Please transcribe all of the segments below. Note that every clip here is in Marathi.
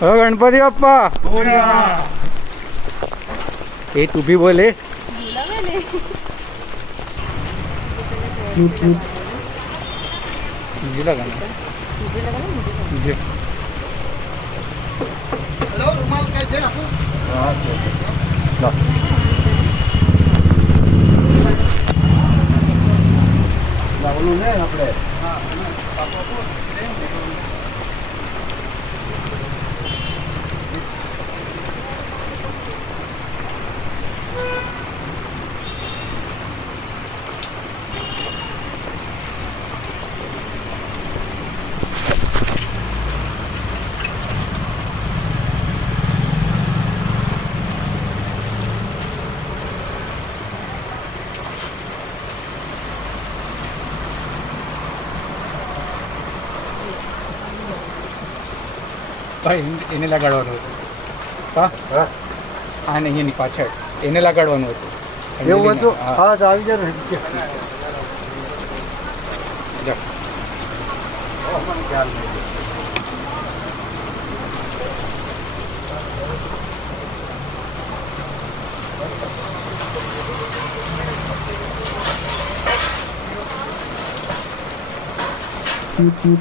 हो गणपती बाप्पा. हे तू भी बोले. मुझे लगा ना. मुझे. हेलो रुमाल कैसे आपको? लावलू ने આપણે. હા પાપા એને લગાડવાનું હતું. હા હા નહીં એની પાછળ એને લગાડવાનું હતું. એવું હતું. હા તો આવી જાય ને. જાઓ. Okay.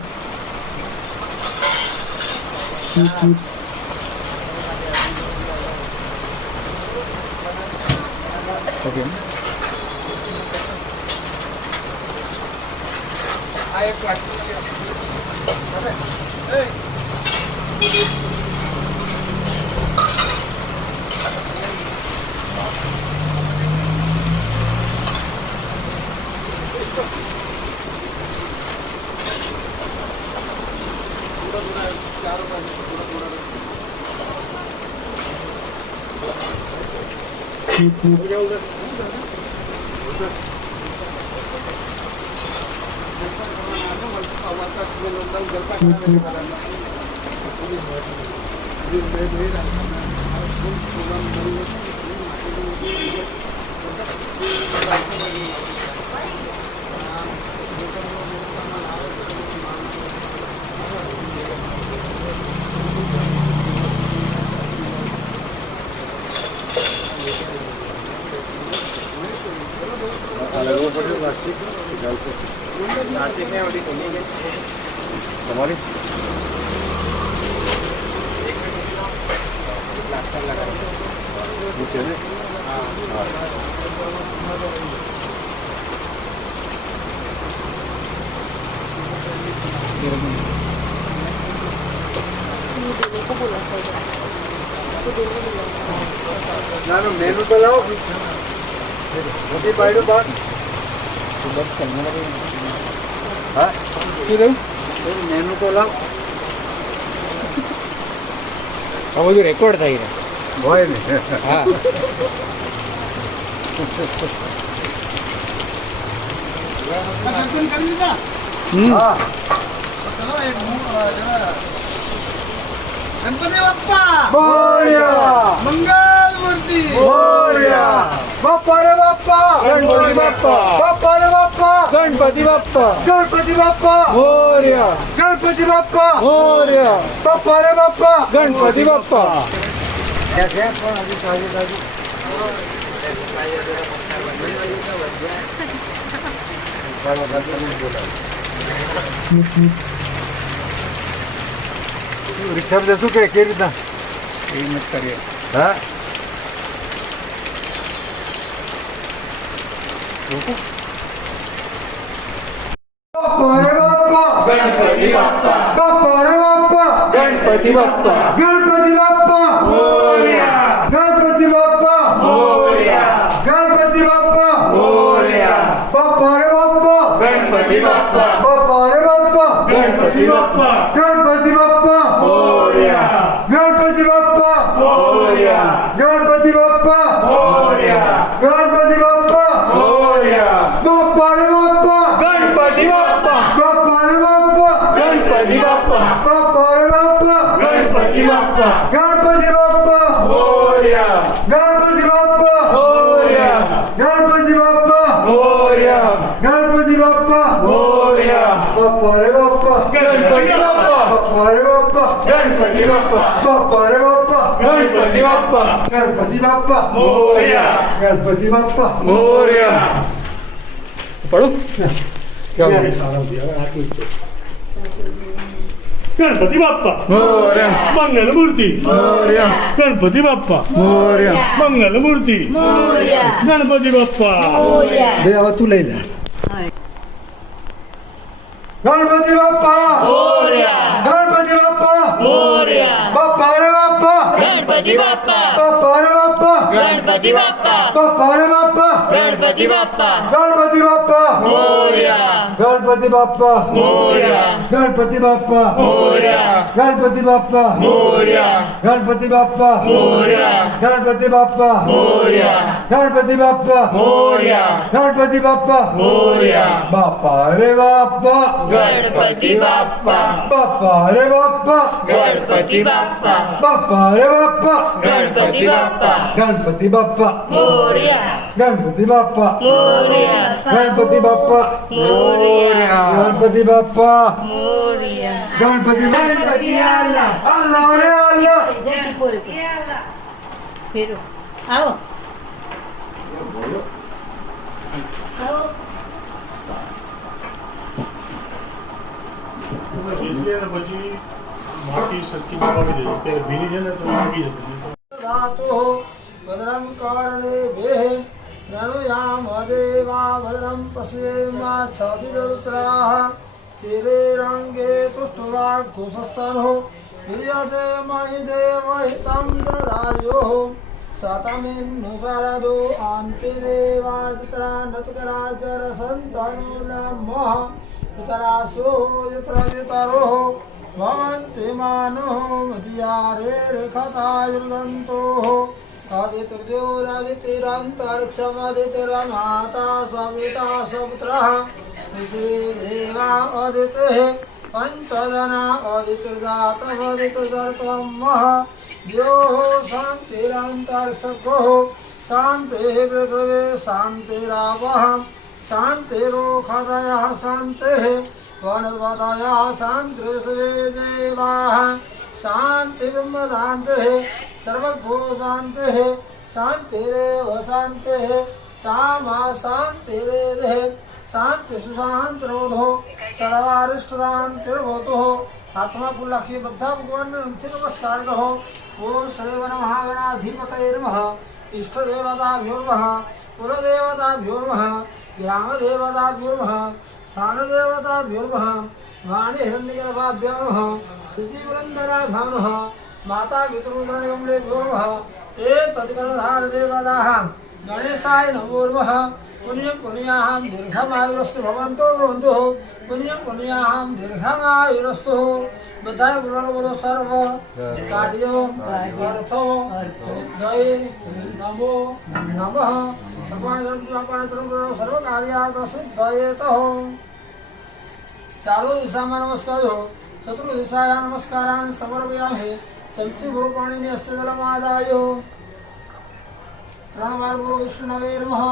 તમારી મેનુ તો લાવો. મોટી પાડ્યું બાદ હા શું થયું? મેનુ તો લાવ. આ બધું રેકોર્ડ થઈ રહે. હોય ને. હા દર્શન કરી લીધા. હા ચલો એક ગણપતિ બાપ્પા મોરયા. મંગલ મૂર્તિ મોરયા. બાપ્પા રે બાપ્પા ગણપતિ બાપ્પા. બાપ્પા રે બાપ્પા ગણપતિ બાપ્પા. ગણપતિ બાપ્પા મોરયા. ગણપતિ બાપ્પા મોરયા. બાપ્પા રે બાપ્પા ગણપતિ બાપ્પા. પણ હજી તાજી તાજી રિક્ષા જશું કે કેવી રીતના એ મત કરીએ. હા ગણપતિ બાપ્પા. બાપ્પા રે બાપ્પા ગણપતિ બાપ્પા. ગણપતિ બાપ્પા મોરયા. ગણપતિ બાપ્પા મોરયા. ગણપતિ બાપ્પા મોરયા. બાપ્પા રે બાપ્પા ગણપતિ બાપ્પા. બાપ્પા રે બાપ્પા ગણપતિ બાપ્પા. ગણપતિ બાપ્પા મોરયા. ગણપતિ બાપ્પા મોરયા. ગણપતિ બાપ્પા મોરયા. ગણપતિ બાપ્પા મોરયા. બાપ્પા રે બાપ્પા ગણપતિ બાપ્પા. બાપ્પા રે બાપ્પા ગણપતિ બાપ્પા. બાપ્પા રે બાપ્પા ગણપતિ બાપ્પા. ગણપતિ બાપ્પા મોરયા. ગણપતિ બાપ્પા મોરયા. ગણપતિ બાપ્પા મોરયા. ગણપતિ બાપ્પા મોરયા. બાપ્પા રે બાપ્પા ગણપતિ બાપ્પા. બાપ્પા बाप्पा रे बाप्पा गणपती बाप्पा बाप्पा रे बाप्पा गणपती बाप्पा गणपती बाप्पा मोरया गणपती बाप्पा मोरया पढ़ो क्या बोले? गणपती बाप्पा मोरया मंगल मूर्ती मोरया गणपती बाप्पा मोरया मंगल मूर्ती गणपती बाप्पा दे आवा तू लई ले गणपती बाप्पा मोरया गणपती बाप्पा मोरया बाप्पा रे बाप्पा गणपती बाप्पा बाप्पा रे बाप्पा गणपती बाप्पा बाप्पा रे बाप्पा गणपती बाप्पा गणपती बाप्पा मोरया गणपती बाप्पा मोरया गणपती बाप्पा मोरया गणपती बाप्पा मोरया गणपती बाप्पा मोरया गणपती बाप्पा मोरया गणपती बाप्पा मोरया गणपती बाप्पा मोरया बाप्पा रे बाप्पा गणपती बाप्पा बाप्पा रे बाप्पा गणपती बाप्पा बाप्पा रे बाप्पा गणपती बाप्पा गणपती बाप्पा मोरया गणपती बाप्पा मोरया गणपती बाप्पा मोरया गणपती बाप्पा मोरया गणपती अल्लाह रे अल्लाह फिरो आओ आओ इसलिए ना પછી માટી શક્તિ બનાવી દે ત્યારે ભીની છે ને તો લાગી જશે धातु भद्रं कर्णेभिः शृणुयाम देवा भद्रं पश्येमाच्छविरुद्राः शिरेरङ्गे तुष्टुवाग्घुषस्तनुः हिर्यते मयि देवहितं ददायुः शतमिन्नु शरदो अन्ते देवाजित्रा नचकराजरसन्तनु नमः पितरासो यत्र वितरोः भवन्ति मानोः मदियारे रेखतायुर्गन्तोः आदित्यर्जोरादितिरन्तरिक्षमदितिरमाता सविता सपुत्रः विश्वे देवा अदितिः पञ्चजना अदितिर्जातमदितिर्गर्तमः द्योः शान्तिरन्तरिक्षगोः शान्तिः पृथिवी शान्तिरावः शान्तिरोखदयः शान्तिः वनस्पतयः शान्तिर्विश्वे देवाः शान्तिब्रह्म शान्तिः सर्वभू शान्तिः शान्तिरेव शान्तिः सामा शान्तिरेधः शान्तिसुशान्तिरोधो सर्वारिष्टशान्तिर्भूतः आत्मा को लक्ष्य बद्धा भगवान ने नमस्कार कहो। ओम श्रीवन महागणाधिपतये नमः। इष्ट देवताभ्यो नमः। कुलदेवताभ्यो नमः। ग्राम देवताभ्यो नमः। स्थान देवताभ्यो नमः। वाणी हिरण्यगर्भाभ्यो नमः। शुचिवरन्दराभ्यो नमः। माता पितृगणगमलेभ्यो नमः। एतद्गणधार देवताः गणेशाय नमो नमः। पुण्यं पुण्याहं दीर्घमायुरस्तु भवन्तो भवन्तु। पुण्यं पुण्याहं दीर्घमायुरस्तु। बधाई बोलो सर्व कार्यो अर्थो सिद्धये नमो नमः। भगवान सर्व कार्यार्थ सिद्धये तो चारो दिशा में नमस्कार हो। शत्रु दिशाया नमस्कारान् समर्पयामि। चमची गुरुपाणिनि अस्त्रदलमादायो प्रणवार गुरु विष्णवे नमः।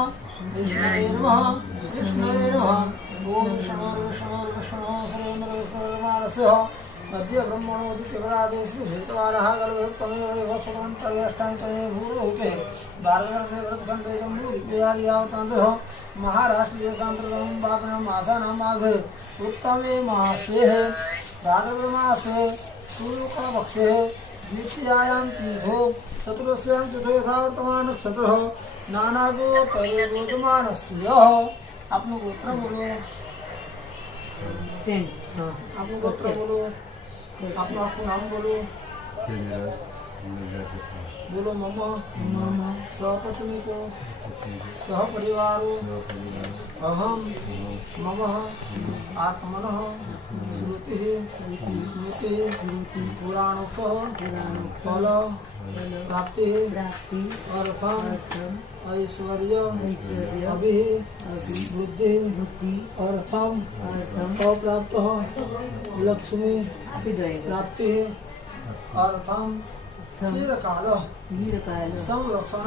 विष्णवे नमः। विष्णवे नमः। ओम विष्णु विष्णु विष्णु सुरेन्द्र विष्णुमानस्य मध्य ब्रह्मणोदित्य परादेश श्वेतवारः कल्पतमेव वसवन्तरे अष्टान्तरे भूलोके भारतवर्षे व्रतखण्डे जम्बूद्वीपयावतान्तः महाराष्ट्रीय शान्त्रतमं पापनं मासानां मासे उत्तमे मासे भाद्रपद मासे शुक्लपक्षे द्वितीयायां तीर्थो चतुर्थ्यां चतुर्था वर्तमान नक्षत्रः नानागोत्तरे गोत्रमानस्य। आपनो गोत्र बोलो। आपनो गोत्र बोलो। आपनो नाम बोलो। बोलो मम स्वपत्नी को सह परिवारो अहम मम आत्मनः श्रुति स्मृति पुराणोक्तः फल प्राप्ति अर्थम ऐश्वर्य अभिवृद्धि अर्थम अप्राप्त लक्ष्मी प्राप्ति अर्थम चिरकाल संरक्षण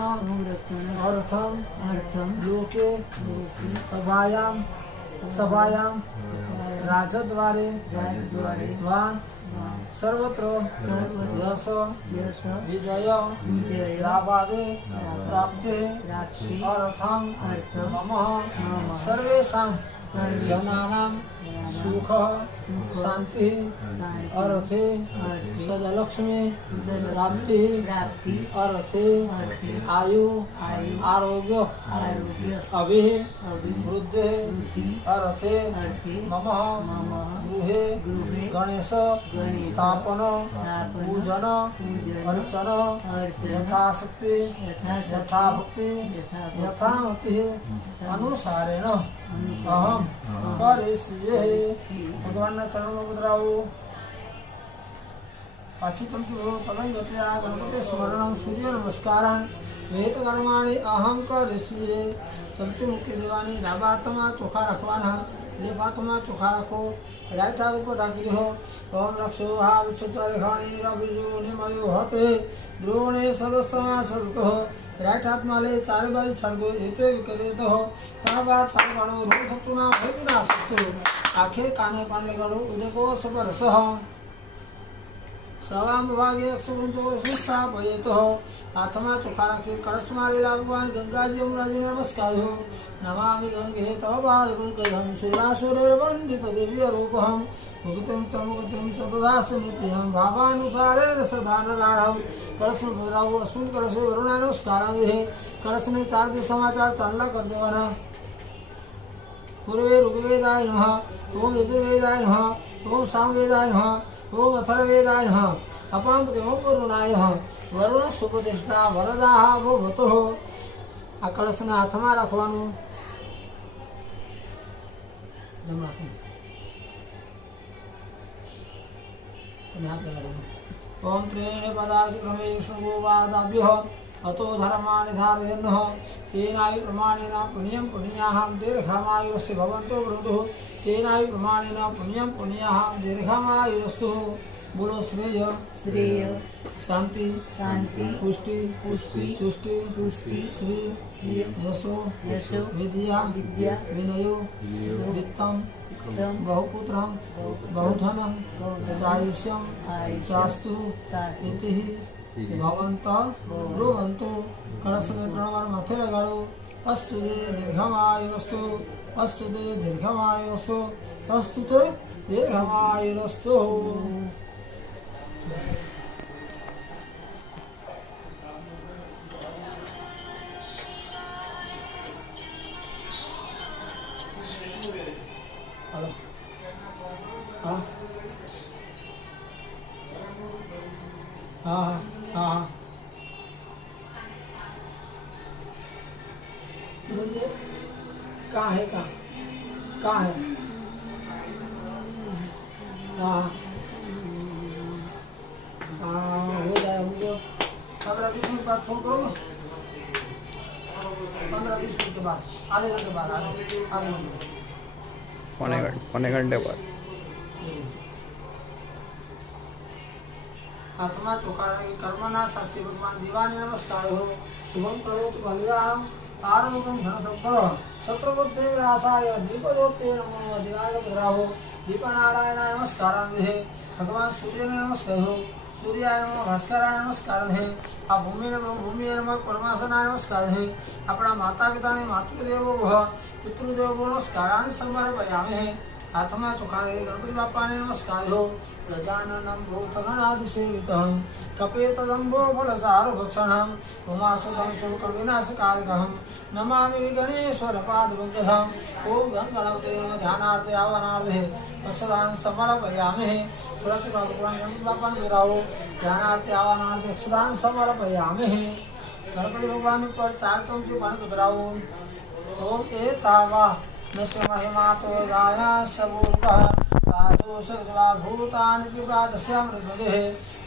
अर्थम लोके सभायां राजद्वारे वा सर्वत्र यश यश विजय विजय लाभादे प्राप्ते प्राप्ति अर्थम अर्थम मम मम सर्वेषां सर्वेषां जनानां सुख शांति अर्थे सदलक्ष्मी प्राप्ति प्राप्ति अर्थे अर्थे आयु आयु आरोग्य आरोग्य अभि अभिवृद्धि वृद्धि अर्थे अर्थे मम मम गृहे गृहे गणेश गणेश स्थापन स्थापन पूजन पूजन अर्चन अर्चन यथाशक्ति यथाशक्ति यथाभक्ति यथाभक्ति यथामति अनुसारेण अहम करिष्ये भगवान चरण में बदराओ अचितम पदं गत्या गणपति स्मरणं सूर्य नमस्कारान् वेद कर्माणि अहम करिष्ये चमचु मुख्य देवानी डाबातमा चोखा रखवाना लेपातमा चोखा रखो राइट हाथ ऊपर रख हो ओम रक्षो हा विश्वचारिखाणी रविजो निमयो हते द्रोणे सदस्यमा सदतो राइट हाथ माले चारे बाजू छड़ दो एते विकरेत हो ता बात ता गणो रोग सत्तुना भयविना सत्तु आखे काने पाने गणो उदको सब रसः सवाम विभागे अक्षुंतो शिक्षा भयेतो आत्मा चोखा रखे कलश मारे भगवान गंगा जी यमुना जी नमस्कार हो नमामि गंगे तव पाद पंकजं सुरासुरैर्वन्दित दिव्यरूपहं मुक्तिं च मुक्तिं च ददासि नित्यं भावानुसारेण सदा नराढं कलश में बदलाव असूल कलश वरुणा नमस्कार है कलश ने 4 दिन समाचार चांदला कर देवाना पूर्वे ऋग्वेदाय नमः ओम यजुर्वेदाय नमः ओम सामवेदाय नमः ओम अथर्ववेदाय नमः अपां प्रेम वरुणाय वरुण सुखदिष्टा वरदाः भवतु आ कलशने हाथमां રાખવાનું જમ રાખો તમે હાથ લગાડો ઓમ ત્રેણ પદાર્થ ક્રમેશ ગોવાદાભ્યઃ अतो धर्माणि धारयन्नः तेनायि प्रमाणेन पुण्यं पुण्याहं दीर्घमायुरस्य भवन्तो वृद्धुः तेनायि प्रमाणेन पुण्यं पुण्याहं दीर्घमायुरस्तु बोलो श्रेय श्रेय शांति शांति पुष्टि पुष्टि तुष्टि तुष्टि श्री यशो यशो विद्या विद्या विनयो वित्तम उत्तम बहुपुत्रं बहुधनं चायुष्यं शास्तु इति भवंत ब्रुवंतु कलश में 3 बार माथे लगाड़ो अस्तु ते दीर्घमायुरस्तु अस्तु ते दीर्घमायुरस्तु अस्तु ते दीर्घमायुरस्तु हेलो हाँ हाँ हाँ मुझे कहाँ है कहाँ है हाँ हाँ हो जाए मुझे 15-20 मिनट बाद फोन करो 15-20 मिनट के बाद आधे घंटे बाद आधे घंटे पौने घंटे बाद आत्मा चोखा कर्मना साक्षी भगवान दीवाने नमस्कार हो शुभम करोतु कल्याणम आरोग्यम धन संपद शत्रुबुद्धि विनाशाय दीपज्योति नमो दिवाय भद्राहो दीपनारायणाय नमस्कारान् विहे भगवान सूर्य ने नमस्कार हो सूर्याय नमः भास्कराय नमस्कार है आ भूमि नमः कर्मासनाय नमस्कार है अपना माता पिता ने मातृदेवो भव पितृदेवो नमस्कारान् समर्पयामि आत्मा चोखा गणपति बापा ने नमस्कार हो गजाननं भूतगणादिसेवितं कपेतदम्बो फलसार भक्षणं उमासुतं शोकविनाशकारकं नमामि गणेश्वरपादपङ्कजम् ॐ गणपते नमः ध्यानार्थे आवनार्थे अक्षदान् समर्पयामि सुरक्षित भगवान गणपति बापा ने बुलाओ ध्यानार्थे आवनार्थे अक्षदान् समर्पयामि गणपति भगवान पर 4 चमचे पानी उतराओ ओम एतावा नस्य महिमातो गाया सबूर्गः कादोषर्वा भूतानि त्रिपादस्यामृतदेः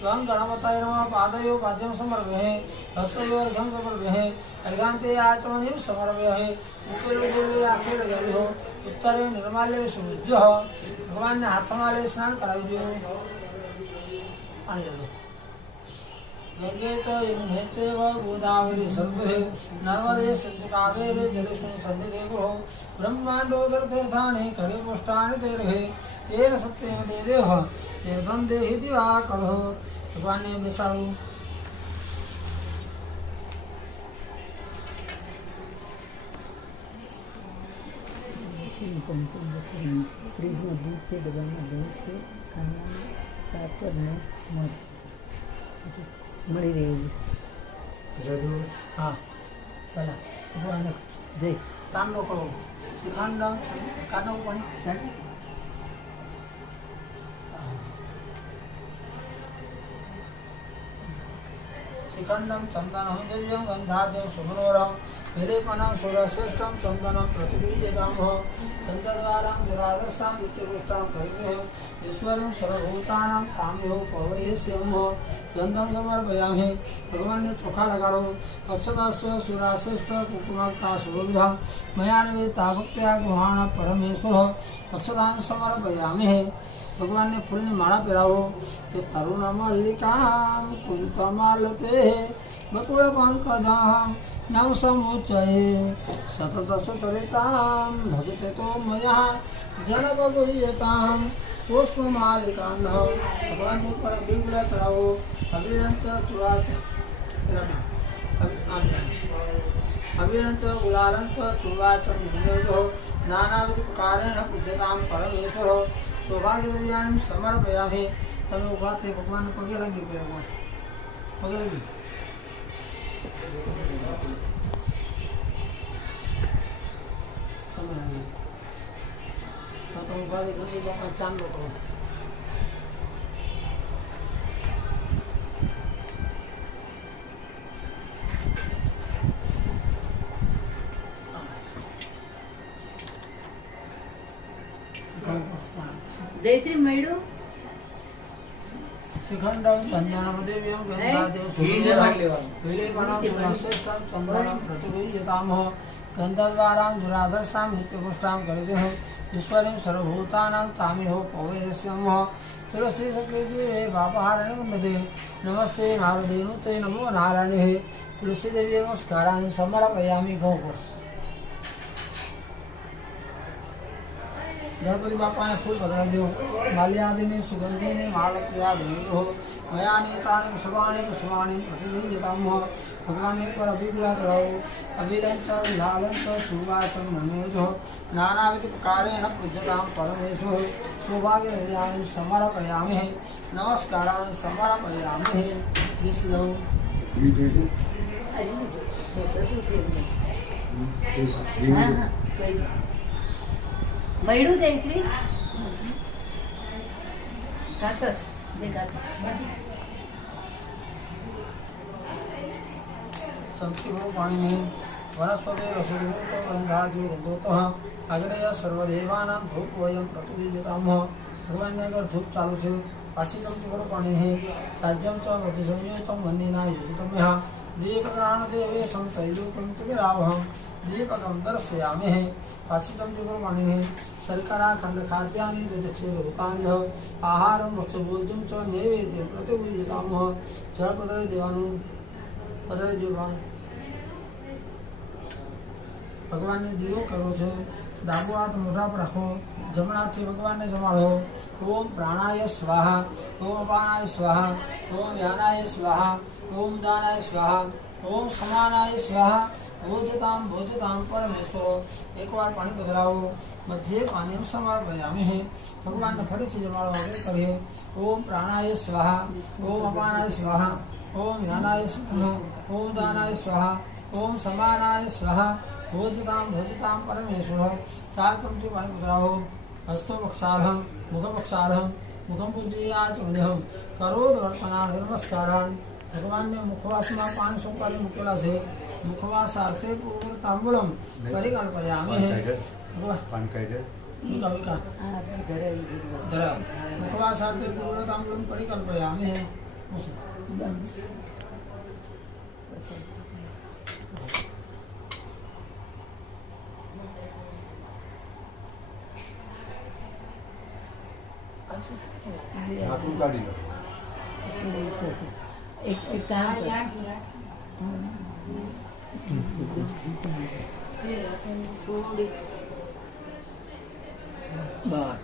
त्वं गणपतये नमः पादयो पाद्यं समर्पये हस्तयोर्घं समर्पये अर्घान्ते आचमनीं समर्पये मुखे लोजे आंखें लगाई हो उत्तरे निर्माल्य सुविज्य भगवान ने हाथों में स्नान कराई दियो पानी ले लो गंगे च यमुने चैव गोदावरी सरस्वती नर्मदे सिन्धु कावेरी जलेस्मिन् सन्निधे गुरो ब्रह्माण्डोदरतीर्थानि खगे पुष्टानि तेर्हे तेन सत्येन ते देवः तीर्थं देहि दिवाकरो भगवान ने बेसाड़ू फ्रीजમાં દૂધ છે, ડબ્બામાં દૂધ છે, ખાવાનું કાતર ને મધ મળી રહ્યું છે. हाँ पहला भगवान जय तांडव करो शिखंड काटो पानी शिखंडम चंदनम दिव्यम गंधाद्यम सुमनोरम विलेपनम सुरश्रेष्ठम चंदनम प्रतिदीयताम हो चंद्रवारम दुरादर्शाम नित्यपुष्टाम करिमेह ईश्वरम सर्वभूतानां काम्यो पवयस्यम हो गंधम समर्पयामि भगवान ने चोखा लगाड़ो अक्षतास्य सुराश्रेष्ठ कुकुमता सुरभिधा मया निवेदिता भक्त्या गृहाण परमेश्वर अक्षतां समर्पयामि भगवान ने फूल ने माला पहरावो तो तरुण मल्लिकाम कुंतमालते बकुल पंकजाम नव समुच्चये सतत सुतरिताम भजते तो मया जनपगुह्यताम पुष्पमालिकांड भगवान ने पर बिंगला चढ़ावो अभिरंच चुराच अभिरंच गुलारंच चुवाच नियोजो नानाविध प्रकारेण पूज्यताम परमेश्वरो सौभाग्य दिव्यान समर्पयामि तमे उभा थे भगवान पगे लगी पगे लगी तो उभा थे गंदी बाबा चांद लो જયશ્રી મળ્યું शिखंडम चंदनम दिव्यम गंधाद्यम सुमनोरम विलेपनम सुरश्रेष्ठम चंदनम प्रतिदीयताम हो गंधद्वारां दुराधर्षां नित्यपुष्टां करिजः ईश्वरीं सर्वभूतानां तामिहो पवयस्यं हो तुलसी सकृति हे पापहारिणे वन्दते नमस्ते नारदेनुते नमो नारायणे तुलसी देवी नमस्काराणि समर्पयामि गौपुर गणपति बापा ने फूल बदला दो माल्यादि ने सुगंधि ने मालत्या हो मया नेतानि पुष्पाणि पुष्पाणि प्रतिदीयताम हो भगवान ने पर अभिप्राय करो अभिलंच विलालंच सुवासं नमोजो नानाविध प्रकारेण पूज्यतां परमेश्वर सौभाग्य दिव्यानि समर्पयामि नमस्काराणि समर्पयामि विष्णु મળ્યું જયશ્રી કાતર જે કાતર संक्षिप्त पाणी में वनस्पति रसोतो गंधादि रंधोतः अग्रय सर्वदेवानां धूप वयम प्रतिदीयताम भगवान ने अगर धूप चालू छे पाછી चमची भर पाणी है साज्यम च मधु संयुक्तम वन्यना युक्तम यः दीपग्रहण देवे संतैलोकं तुमिरावहं दीपकं दर्शयामि है पाછી चमची भर पाणी है शर्करा खंड खाद्यानि दक्षिणोतानि आहारं भक्षभोज्यं च नैवेद्यं प्रतिगुह्यताम जलपदरे देवानु पदरे देवानु भगवान ने दियो करो छे डाबो हाथ मोઢા पर रखो जमणा हाथથી भगवान ने जमाड़ो ओम प्राणाय स्वाहा ओम अपानाय स्वाहा ओम व्यानाय स्वाहा ओम दानाय स्वाहा ओम समानाय स्वाहा भोजताम परमेश्वर एक बार पानी पधराओ मध्य पानी समर्पयामि है भगवान ने फरी से जमाड़ो आगे करिए ओम प्राणाय स्वाहा ओम अपानाय स्वाहा ओम व्यानाय स्वाहा ओम दानाय स्वाहा ओम समानाय स्वाहा भोजताम परमेश्वर चार चमचे पानी पधराओ हस्तो पक्षारहं मुख पक्षारहं मुखम पूजयाचम्यहं करोदवर्तनार्थ नमस्कारान् भगवान ने मुखवास में 500 पानी मुकेला से मुखवास अर्थे पूर्व तांबूलम परिकल्पयामि है मुखवास अर्थे पूर्व तांबूलम परिकल्पयामि है એક કામ કર થોડી बार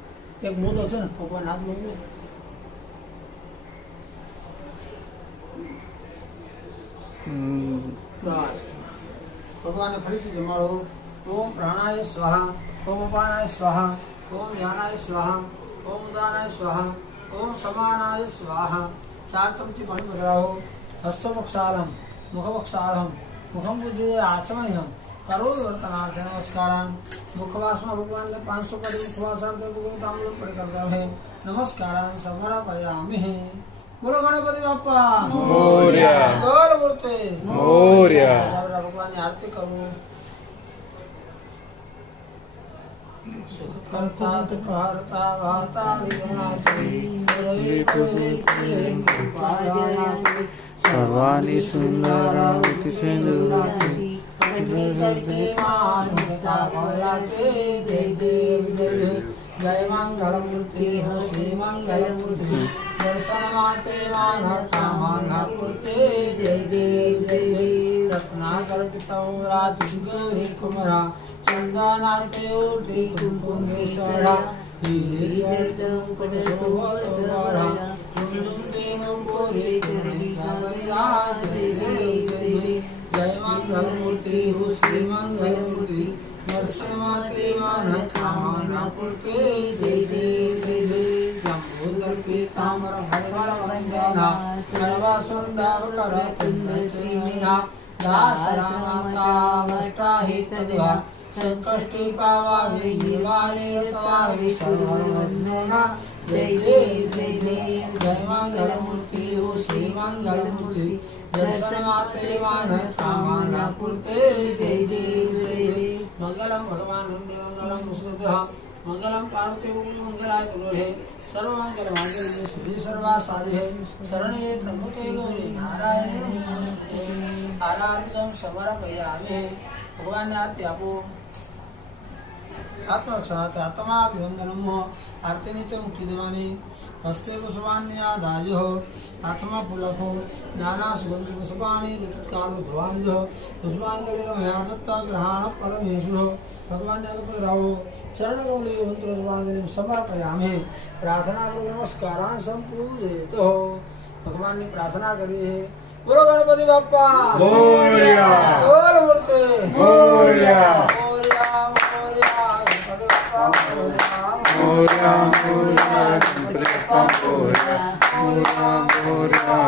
एक मोदक है ना भगवान हाथ में भगवान ने फरीથી જમાડો ओम प्राणाय स्वाहा ओम अपानाय स्वाहा ओम ज्ञानाय स्वाहा ओम उदानाय स्वाहा ओम समानाय स्वाहा 4 चमची पानी बदलाओ हस्तमक्षालम मुखमक्षालम मुखम बुद्धि आचमनीयम करोड़ वर्तनार्थ नमस्कारान मुखवासना भगवान ने 500 कड़ी मुखवासार्थ भगवान ताम्बूल परिकर है नमस्कारान समर्पयामि। बोलो गणपति बाप्पा मोरया। गौर मूर्ति मोरया। भगवान की आरती करो। सुख करता दुख हरता वाता विघ्नाची सर्वाणि सुंदरावति सिंदूराति जय मंगल मूर्ति हो श्री मंगल मूर्ति दर्शन माते मानता मूर्ति जय देव जय जय रत्नाकर पितौ राज गौरी कुमरा चंदनाते ओटी कुंकुमेश्वरा हीरे चरितम कटशोभरा कुंजुम देवं कोरे चरणिका गंगा जय देव जय जय जय मंगल मूर्ति हो श्री मंगल मूर्ति दर्शन माते मानता मूर्ति जय देव जय जय जम्बूदल्पे ताम्र भैरव वंदना सर्व सुंदर कर कुंदना दासरामाता वष्टाहि तद्वा संकष्टि पावाहि निवारे ताहि सर्ववंदना जय देव जय जय जय मंगल मूर्ति हो श्री मंगल मूर्ति दर्शन माते मानता मूर्ति जय देव जय जय मंगलम भगवान वंदे मंगलम मुस्लिमः मंगलम पार्वती मंगलाय तुलोहे सर्वमंगल मांगल्ये शिवे सर्वासाधे शरण्ये त्र्यंबके गौरी नारायणे नमोस्तुते आराधितं समर्पयामि। भगवान ने आरती आपो आत्मरक्षणार्थ आत्माभिवंदनम आरती नीचे मुक्ति देवानी हस्ते पुष्पाण्यादायो आत्मा पुलको नाना सुगंधि पुष्पाणि ऋतुकालो भवान्यो पुष्पांजलि मया दत्ता ग्रहण परमेश्वरो भगवान ने राहो चरण गौरी मंत्र पुष्पांजलि समर्पयामि। प्रार्थना करो नमस्कारान् संपूजयतो भगवान ने प्रार्थना करी है। बोलो गणपति बाप्पा मोरया। गौर मूर्ति मोरया। मोरया मोरया गणपति बाप्पा मोरया मोरया मोरया गणपति बाप्पा मोरया मोरया मोरया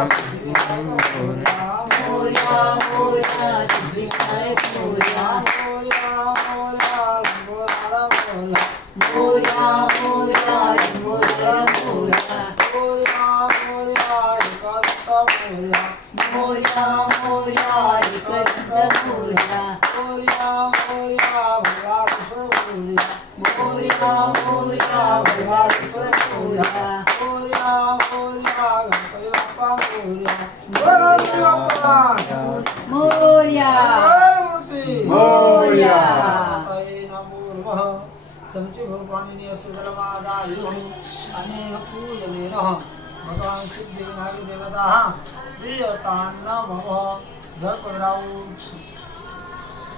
मोरया मोरया सिद्धिविनायक मोरया मोरया मोरया लंबोदर मोरया मोरया मोरया लंबोदर मोरया मोरया मोरया एकादश मोरया मोरया मोरया एकदंत मोरया मोरया मोरया भगवान मोरया मोरया मोरया भगवान मोरया मोरया मोरया गणपति बाप्पा मोरया गणपति बाप्पा मोरया मूर्ति मोरया। तये नमो नमः चमचे भगवानी ने सुदलमादायो अनेन पूजनेन भगवान सिद्धि विनायक देवता प्रियतान् नमः धर्मराव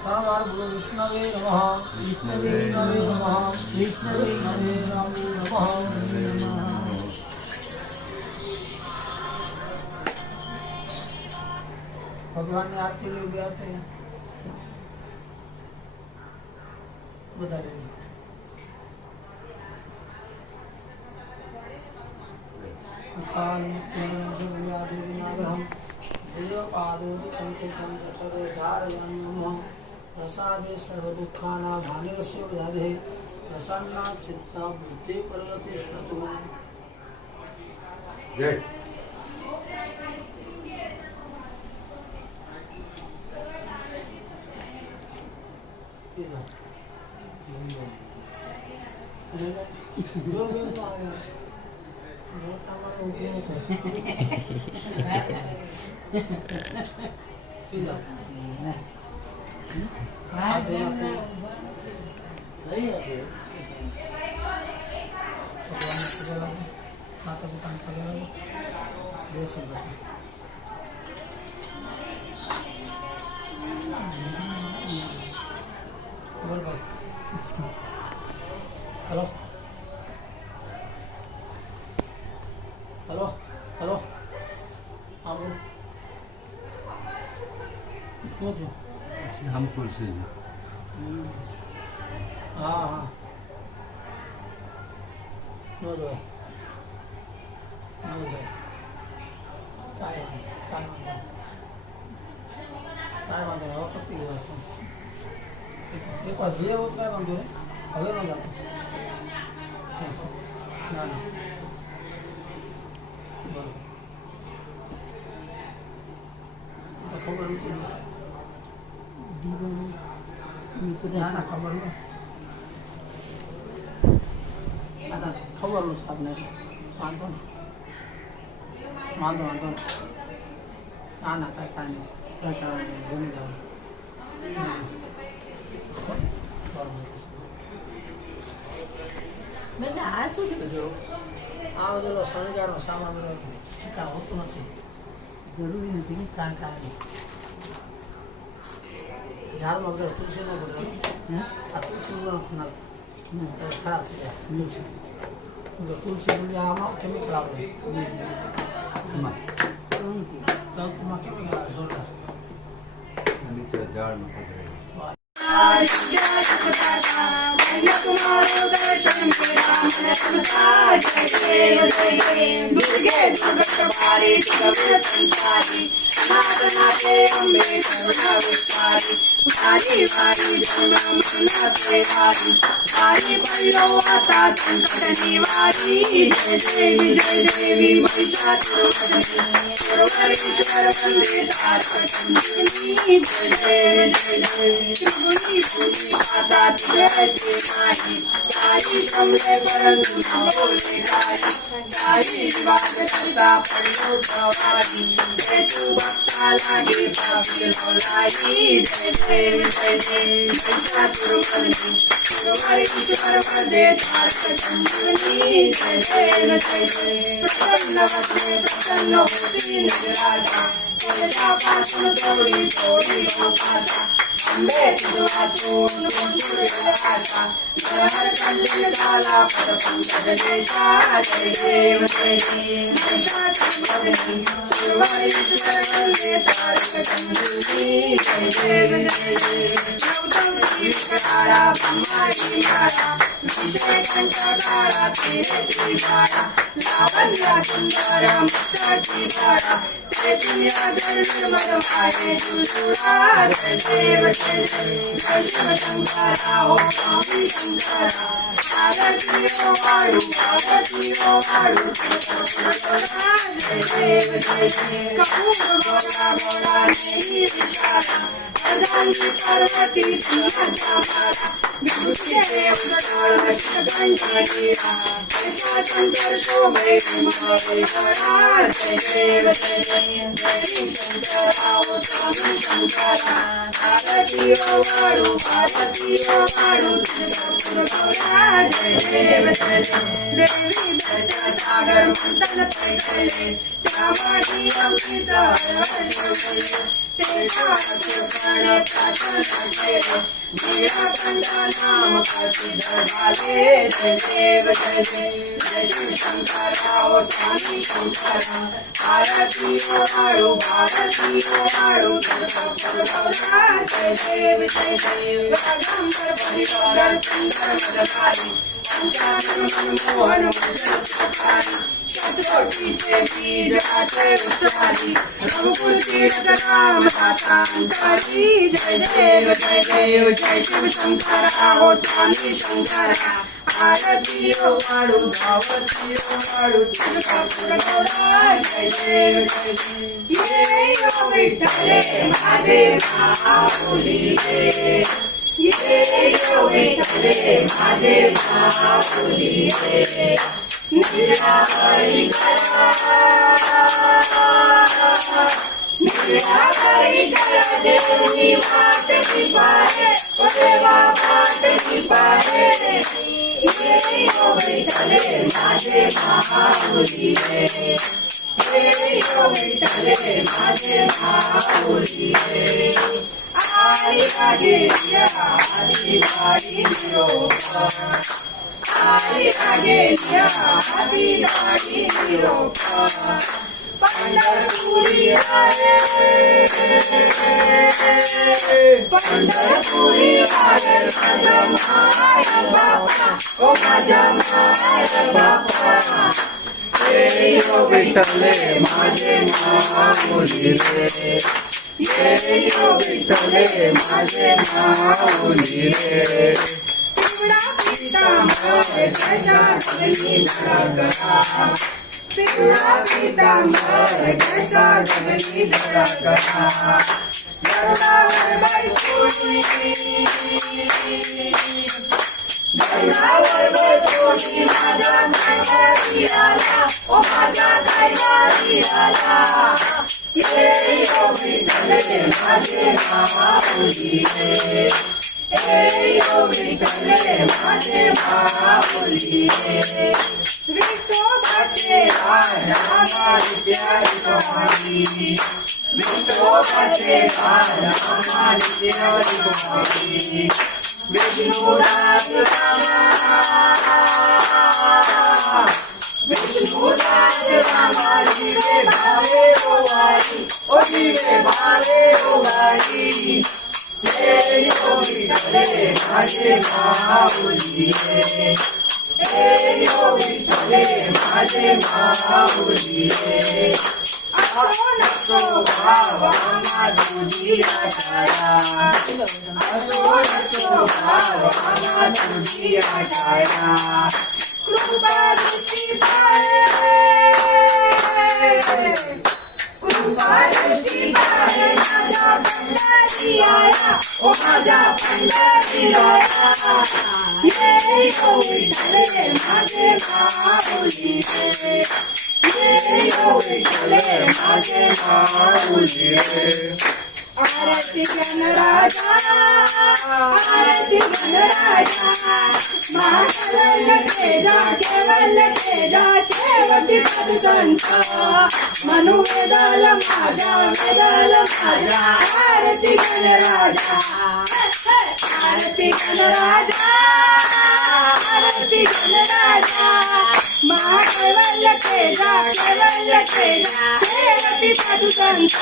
तनवार गुरु विष्णवे नमः विष्णवे नमः विष्णवे नमः भगवान ने आरती ले गया थे बता रहे काल प्रसादे सर्वदुःखानां हानिरस्य विदाधे प्रसन्ना चित्ता बुद्धि परिवर्तिष्ठतु। जय। हेलो हेलो हेलो हाँ बोल मोठे हम तुलसी हा हा बरोबर बरोबर काय काय म्हणतो काय म्हणतो हो पत्ती एक बार जे होत काय म्हणतो रे हवे ना जातो ना ना बरोबर आता खबर होती ना ना खबर नाही आता खबर होती आपल्याला मानतो ना मानतो ना ना काय काय नाही काय काय घेऊन जाऊ આ શણગારનો સામાન બધો હોતું નથી જરૂરી નથી કાંઈ કાંઈ ઝાડમાં બધા તુલસીનો બધો આ તુલસીનો ખરાબ થઈ જાય તુલસી બોલી આમાં કેમિકલ આવે કેમિકલ આવે જોરદાર झाड़ तुम्हारो दर्शन मेरा मन रमता जय देव जय देव दुर्गे दुर्गतवारी जगत संसारी नाथ नाथे अम्बे करुणा विस्तारी वारी वारी जन मना से वारी वारी पल्लो आता संकट निवारी जय देवी महिषासुरमर्दिनी सुरवरेश्वर वंदे तारक संजीवनी जय देव त्रिभुवनी भूमि माता तुझे से नाही सारी श्रमले परंतु न बोले गारी सारी विवाद करता पडलो गवारी जय तू भक्ता लागे पापी लवलाई जय देव महिषासुरमर्दिनी सुरवरेश्वर वंदे तारक संजीवनी जय देव प्रसन्न वचने प्रसन्न होती निराशा पासून तोडी तोडी उपासा अंबे तुझा वाचून आशा हर कल्याण झाला परपंकज देशा जय देव महिषासुरमर्दिनी सुरवरेश्वर वंदे तारक संजीवनी जय देव नवदौती विकराळा ब्रह्मांडी माळा विषय कंठकाळा तेरे त्रिबाळा लावण्य सुंदर मुक्ताची बाळा ते दुनिया निर्मल आहे तुझा जय देव जय शिव शंकरा ओ स्वामी शंकरा भारतीय वाळू जय देव कपूर गोला गोला नेही विशाला अर्धांगी पार्वती सिंहाचा माळा विभूती देव शिवगंठीरा शंकर शोभे विमलेश्वरा जय देव शंकरा ओ स्वामी शंकरा भारतीय वाळू जय देव देवी दत्त सागर मंथन ते गेले त्यामाही अवतीचा ते प्राशन केले नीळकंठ नाम प्रसिद्ध झाले जय देव शिव शंकरा ओ स्वामी शंकरा भारतीय वाळू जय देव रागांबर परिवार सुंदर मदकारी पंचानन मनमोहन मुद्रसुखारी शतकोटीचे बीज आचे उच्चारी रघुकुल तीर्थ राम दाता अंतरी जय देव जय शिव शंकरा ओ स्वामी शंकरा आरती वाळू गावती वाळू जय देव ये यो विठ्ठले माझे माऊली ये यो विठ्ठले माझे माऊली निराकरी करा देवनी वाट की पाहे देवा वाट की पाहे ये यो विठ्ठले माझे माऊली ये यो विठ्ठले माझे माऊली आई लागे आधी दाढी निरोपा आई लागे आधी दाढी निरोपा पंढरपुरी आले पंढरपुरी वाढेल माझा माय बापा, ओ माझा माय बापा. ये यो विठ्ठले माझे माऊली रे, ये यो विठ्ठले माझे माऊली रे. पिवळा पितांबर कसा गगनी झळकला, पिवळा पितांबर कसा गगनी झळकला. गरुडावर बैसोनी, गरुडावर बैसोनी माझा गायवारी आला, ओ माझा गायवारी आला. ये यो विठ्ठले माझे माऊली रे, ये यो विठ्ठले माझे माऊली रे. विठोबाचे राजा मानित्या विठोबाई, विठोबाचे राजा मानित्या विठोबाई. विष्णुदास रामा, विष्णुदास रामा जीवे भावे ओ वारी, ओ जीवे भावे ओ वारी. ये यो विठ्ठले माझे माऊली रे, ये यो विठ्ठले माझे माऊली रे. असो नसो भाव आम्हा तुझी आशाया, असो नसो भाव आम्हा तुझी आशाया. कृपा दृष्टी पाहे, कृपा दृष्टी पाहे माझा पंढरी आया, ओ माझा पंढरी आया. ये यो विठ्ठले माझे माऊली रे, ये यो विठ्ठले माझे माऊली रे. आरती गणराजा, आरती गणराजा, महाकेवल तेजा, केवल तेजा, सेवकी सदसंत. मनु वेदाल माझा, वेदाल माझा. आरती गणराजा, आरती गणराजा, आरती गणराजा, महाकेवल तेजा, केवल तेजा, सेवकी सदसंत.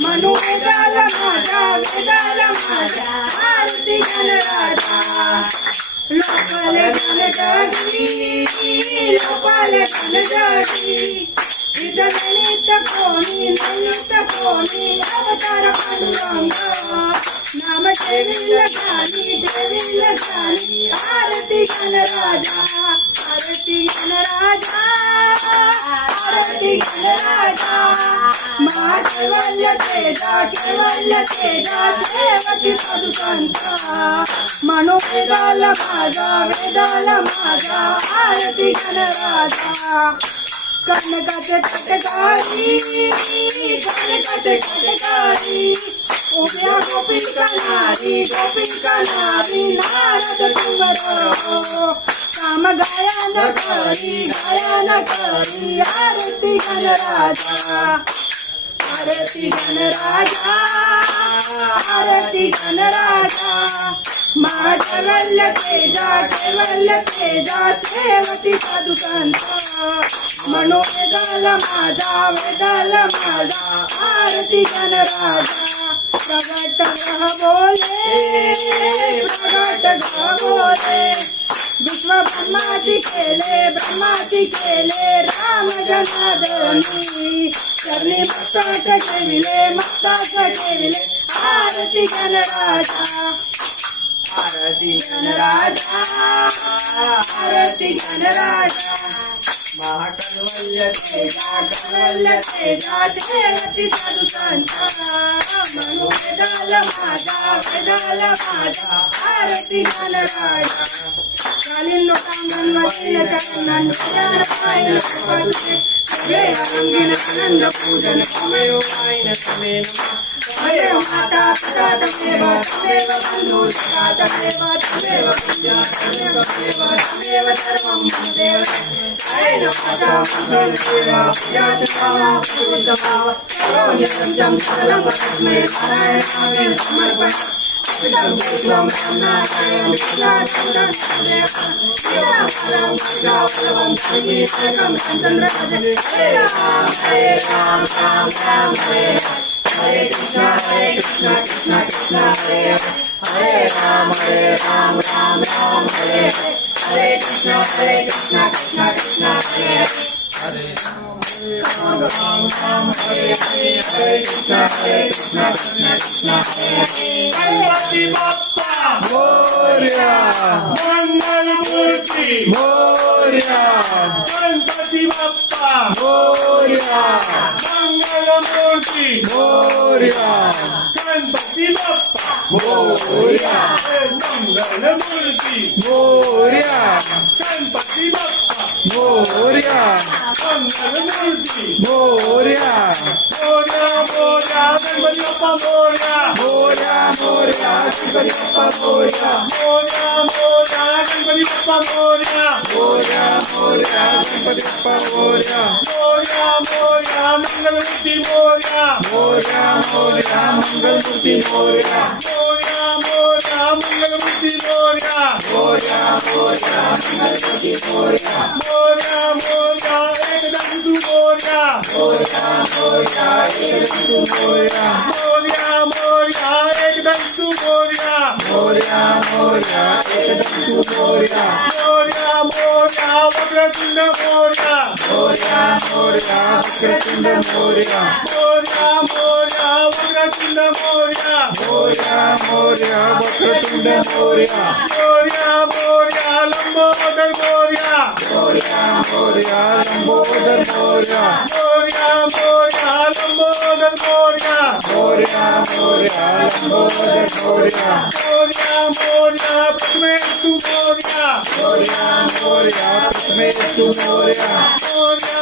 मनु वेदाल माझा, वेदाल माझा. आरती गणराजा. लोकाले गणजगी, लोकाले गणजगी. इथं गणित कोणी, नयित कोणी, अवतार पांडुरंग. नाम ठेवील गाणी, ठेवील गाणी. आरती गणराजा, आरती गणराजा, आरती गणराजा. महाकेवल्य तेजा, केवल्य तेजा, सेवकी सदसंत. मनो वेदाल माझा, वेदाल माझा. आरती गणराजा. कनकाचे कटकारी, कनकाचे कटकारी. उभ्या गोपिका नारी, गोपिका नारी. नारद कुंवर काम गायन करी, गायन करी. आरती गणराजा, आरती गणराजा, आरती गणराजा. महाकेवल्य तेजा, केवल्य तेजा, सेवकी साधुसंत. मनो वेदाल माझा, वेदाल माझा. आरती गणराजा. प्रगट ग्रह बोले, प्रगट ग्रह बोले. विश्व ब्रह्माची केले, ब्रह्माची केले. राम जनार्दनी चरणी मस्तक ठेविले, मस्तक ठेविले. आरती गणराजा, आरती गणराजा, आरती गणराजा. महाकैवल्य तेजा, कैवल्य तेजा, सेवती साधुसंत. मनो वेदाल माझा, वेदाल माझा. आरती गणराजा. कालीन लोटांगण वचीन चरणन भजन पायन कृपा तुझे रंगीन आनंद पूजन तमेव पायन तमे नमः. तमेव माता पिता तमेव, तमेव बंधु सखा तमेव, तमेव विद्या तमेव देव, तमेव सर्वं मम देव. अयेन वाचा मनसेन सेवा पूजा सेवा पुरुषभाव. करोम्यसं सकलं तस्मै नारायणाय समर्पयामि. पितं विश्वं नारायण विष्णुं देव. पितं परं पूजाफलं संगीतकं चन्द्रकं. हरे राम राम राम हरे. हरे कृष्णा कृष्णा कृष्णा हरे हरे हरे राम राम राम हरे हरे हरे कृष्णा कृष्णा कृष्णा हरे हरे हरे राम राम हरे हरे हरे कृष्णा कृष्णा कृष्णा हरे हरे गणपती बाप्पा मोरया मंगल मूर्ती मोरया गणपती बाप्पा मोरया मंगल मूर्ती मोरया गणपती बाप्पा मोरया मंगल मूर्ती मोरया गणपती बाप्पा मोरया मंगल मूर्ती मोरया मोरया मोरया गणपती बाप्पा मोरया मोरया मोरया गणपती बाप्पा मोरया मोरया मोरया गणपती बाप्पा मोरया मोरया मोरया गणपती बाप्पा मोरया मोरया मोरया मंगलमूर्ती मोरया मोरया मोरया मंगलमूर्ती मोरया मोरया मोरया मंगलमूर्ती मोरया मोरया मोरया मंगलमूर्ती मोरया मोरया मोरया एकदम तू मोरया मोरया मोरया एकदम मोरया मोरया मोरया एकदम तू मोरया मोरया मोरया एकदम मोरया मोरया मोरया वक्रतुंड मोरया मोरया मोरया वक्रतुंड मोरया मोरया मोरया वक्रतुंड मोरया मोरया मोरया वक्रतुंड मोरया मोरया मोरया लंबोदर मोरया मोरया मोरया लंबोदर मोरया मोरया मोरया लंबोदर मोरया मोरया मोरया लंबोदर मोरया मोरया मोरया प्रथमेशु मोरया मोरया मोरया प्रथमेशु मोरया मोरया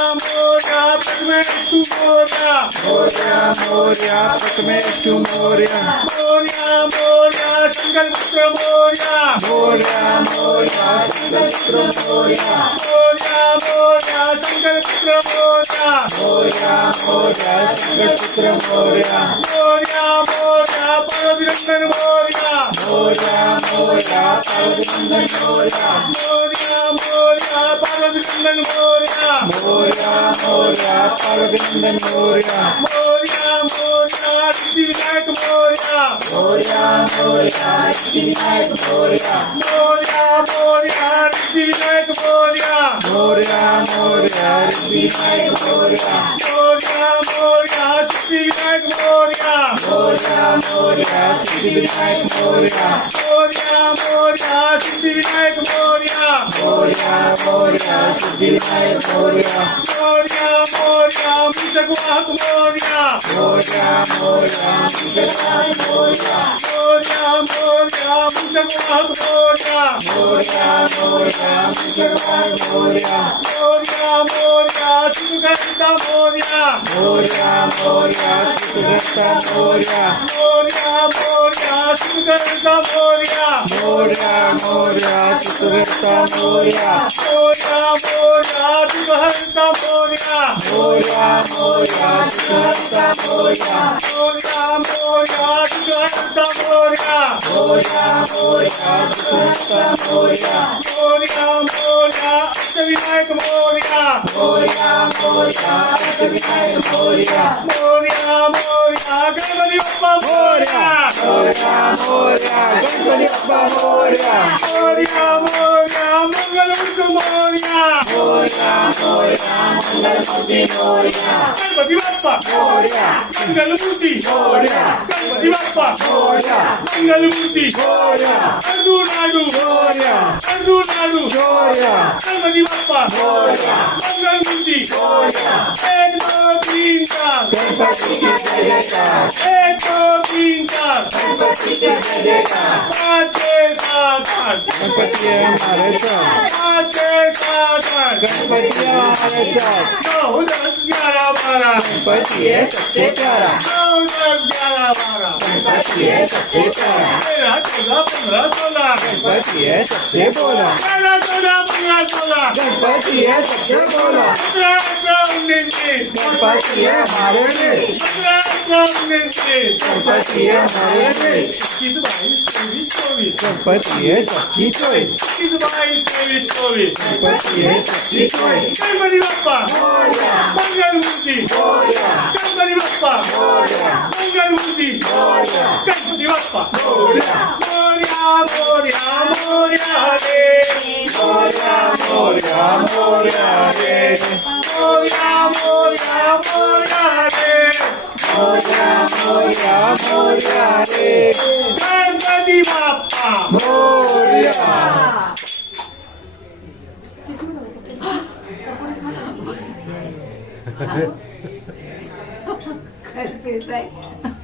मोरया प्रथमेशु मोरया मोरया मोरया प्रथमेशु मोरया मोरया मोरया शंकर पुत्र मोरया मोरया मोरया शंकर मोरया मोरया मोरया शंकर पुत्र मोरया मोरया मोरया शंकर मोरया मोरया मोरया पार्वतीनंदन मोरया मोरया मोरया पार्वतीनंदन मोरया मोरया मोरया पार्वतीनंदन मोरया मोरया मोरया पार्वतीनंदन मोरया मोरया मोरया सिद्धिविनायक मोरया मोरया मोरया सिद्धिविनायक मोरया मोरया मोरया सिद्धिविनायक मोरया मोरया मोरया सिद्धिविनायक मोरया मोरया मोरया सिद्धिविनायक मोरया मोरया मोरया सिद्धिविनायक मोरया मोरया मोरया सिद्धिविनायक मोरया मोरया मोरया सिद्धिविनायक मोरया मोरया मोरया मूषकवाहक मोरया मोरया मोरया मूषकवाहक मोरया मोरया मोरया मूषकवाहक मोरया मोरया मोरया मूषकवाहक मोरया मोरया मोरया सुगंधा मोरया मोरया मोरया सुगंधा मोरया मोरया मोरया सुगंधा मोरया मोरया मोरया सुगंधा मोरया मोरया मोरया सुगंधा मोरया मोरया मोरया सुगंधा मोरया मोरया मोरया सुगंधा मोरया मोरया मोरया सुगंधा मोरया मोरया मोरया अष्टविनायक मोरया मोरया मोरया अष्टविनायक मोरया मोरया मोरया गणपती बाप्पा मोरया मोरया मोरया गणपती बाप्पा मोरया मोरया मोरया मंगलमूर्ती मोरया मोरया मोरया मंगलमूर्ती मोरया गणपती बाप्पा मोरया मंगलमूर्ती मोरया गणपती बाप्पा मोरया मंगलमूर्ती मोरया नाडू मोरया नाडू मोरया गणपती बाप्पा मोरया मंगलमूर्ती मोरया एक दो तीन चार गणपती की जय जयकार एक दो तीन चार गणपति की जय जयकार 5 6 7 8 गणपति है हमारे साथ 5 6 7 8 गणपति है हमारे साथ 9 10 11 12 गणपति है सबसे प्यारा 9 10 11 12 गणपति है सबसे प्यारा 13 14 15 16 गणपति है सबसे बोला 13 14 15 16 गणपति है सबसे बोला 17 18 19 20 गणपति है हमारे देश 17 18 19 20 गणपति है हमारे देश 21, 22, 23, 24. गणपती आहे सखी चॉईस 21, 22, 23, 24. गणपती आहे सखी चॉईस गणपती बाप्पा मंगलमूर्ती गणपती बाप्पा मंगलमूर्ती गणपती बाप्पा मोरया मोरया मोरया रे मोरया मोरया मोरया रे मोरया मोरया मोरया रे मोरया मोरया मोरया रे गणपती बाप्पा मोरया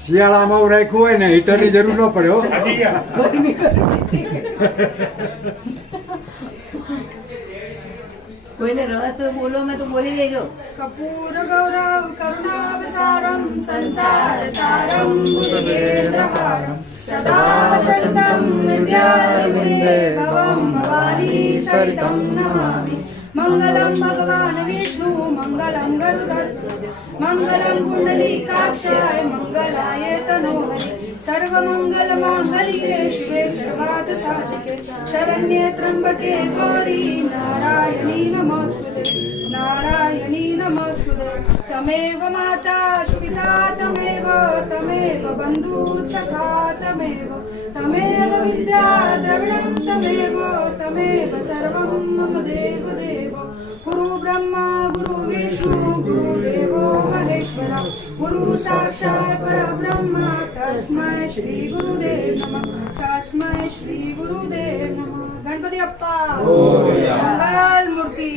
શિયાળામાં રાખ્યું હોય ને હીટરની જરૂર ન પડે હો ખાધી ગયા કોઈને રસ હોય બોલો મેં તો બોલી દેજો कर्पूर गौरव करुणावसारं संसार सारं भुजगेन्द्रहारं सदा वसन्तं हृदयारविन्दे भवं भवानी सरितं नमामि मङ्गलं भगवान् विष्णु मङ्गलं गरुडध्वज मङ्गलं कुण्डलीकाक्षाय मङ्गलाय तनोहरि सर्वमङ्गलमाङ्गल्ये शिवे सर्वार्थसाधिके शरण्ये त्र्यम्बके गौरी नारायणी नमोस्तुते नारायणी नमोस्तुते तमेव माता पिता तमेव बन्धु सखा तमेव विद्या द्रविणं तमेव सर्वं मम देव गुरु ब्रह्मा गुरु विष्णु गुरुदेवो महेश्वरा गुरु साक्षात् परब्रह्म तस्मै श्री गुरुदेव नमः तस्मै श्री गुरुदेव नमः गणपति अप्पा मंगल मूर्ति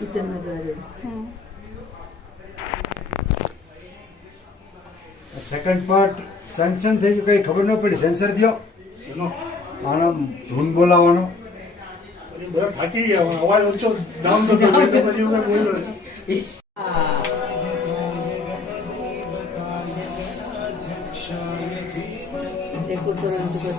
કિચન માં જવા સેકન્ડ પાર્ટ સેન્શન થઈ ગયું કઈ ખબર ન પડી સેન્સર થયો આનો ધૂન બોલાવવાનો બધા થાકી ગયા અવાજ ઓછો ડાઉન થતો ગયો એટલે પછી હું કઈ બોલ્યો નહીં. ડેકોર કરવાનું તો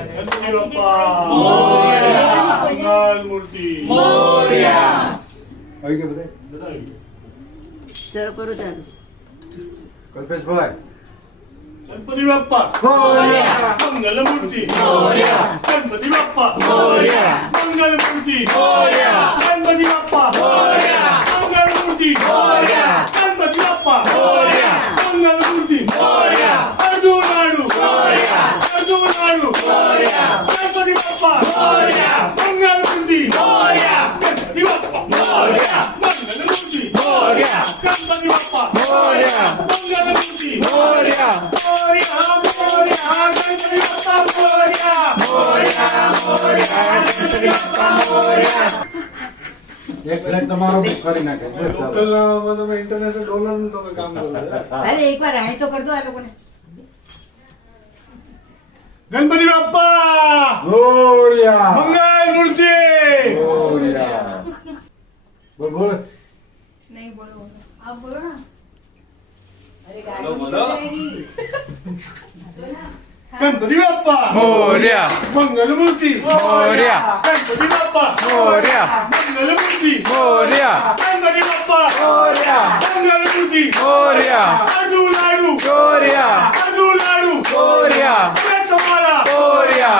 गणपती बाप्पा मंगल मूर्ती આવી ગયું બધે सर करू चालू કલ્પેશભાઈ गणपती बाप्पा मोरया. मंगल मूर्ती मोरया. गणपती बाप्पा मोरया. मंगल मूर्ती मोरया. गणपती बाप्पा मोरया. मंगल मूर्ती मोरया. गणपती बाप्पा मोरया. मंगल मूर्ती मोरया. अर्जुन लाडू मोरया. अर्जुन लाडू मोरया. गणपती बाप्पा मोरया. मंगल मूर्ती मोरया. गणपती बाप्पा मोरया. मंगल मूर्ती मोरया. गणपती बाप्पा मोरया. मंगल मूर्ती मोरया. मोरया मोरया गणपती बाप्पा मोरया मोरया. मोरया. ગણપતિ બાપ્પા મોરયા. એક ફ્લેગ તમારો બુક કરી નાખે લોકલ તમે ઇન્ટરનેશનલ ડોલર નું તમે કામ કરો अरे एक बार राइट तो कर दो आ लोगों ने गणपती बाप्पा મોરયા. मंगल मूर्ती મોરયા. બોલ બોલ नहीं बोलो आप बोलो ना अरे गाड़ी बोलो, निकल बोलो। जाएगी। गणपती बाप्पा मोरया. मंगल मूर्ती मोरया. गणपती बाप्पा मोरया. मंगल मूर्ती मोरया. गणपती बाप्पा मोरया. मंगल मूर्ती मोरया. अर्जुन लाडू मोरया. अर्जुन लाडू मोरया. तुम्हारा मोरया.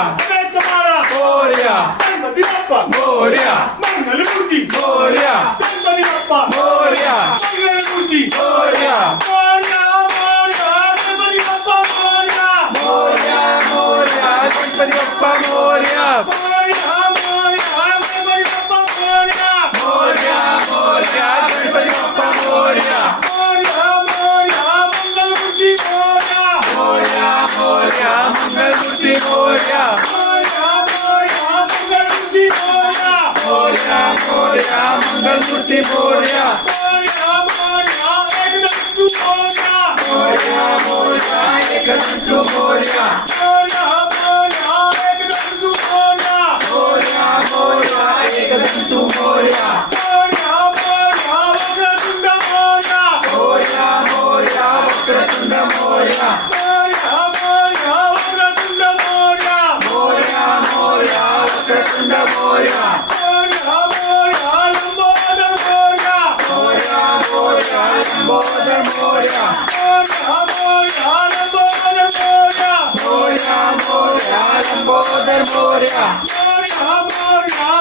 तुम्हारा मोरया. गणपती बाप्पा मोरया. मंगल मूर्ती मोरया. गणपती बाप्पा मोरया. मंगल मूर्ती मोरया. मोरया मोरया गणपती बाप्पा मोरया मोरया. मोरया. गणपती बाप्पा मोरया. मोरया मोरया गणपती बाप्पा मोरया मोरया. मोरया. गणपती बाप्पा मोरया. मोरया मोरया मंगल मूर्ती मोरया मोरया. मोरया. मंगलमूर्ती मोरया. मोरया मोरया मंगल मूर्ती मोरया मोरया. मोरया. मंगलमूर्ती मोरया. मोरया मोरया एकदम तू मोरया मोरया. मोरया. एकदंतू मोरया. मोरया मोरया एकदम तू मोरया मोरया. मोरया. एकदंतू मोरया. मोरया मोरया वक्रतुंड मोरया मोरया. मोरया. वक्रतुंड मोरया. मोरया मोरया वक्रतुंड मोरया मोरया. मोरया. वक्रतुंड मोरया. मोरया मोरया लंबोदर मोरया मोरया. मोरया. लंबोदर मोरया. मोरया मोरया लंबोदर मोरया मोरया. मोरया. लंबोदर मोरया. मोरया मोरया